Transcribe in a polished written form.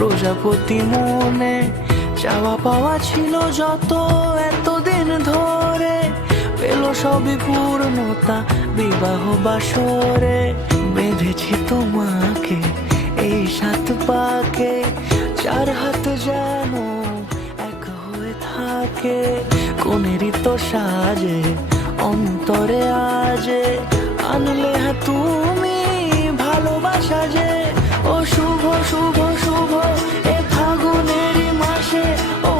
প্রজাপতি মনে চাওয়া পাওয়া ছিল যত এতদিন ধরে, পেল সবই পূর্ণতা বিবাহ বাসরে। বেঁধেছি তোমাকে এই 7 পাকে, 4 হাত যেন এক হয়ে থাকে। কোনেরই তো সাজে অন্তরে আজে আনলে হ্যাঁ তুমি ভালোবাসা যে। ও শুভ শুভ শুভ এ ফাগুনেরই মাসে, ও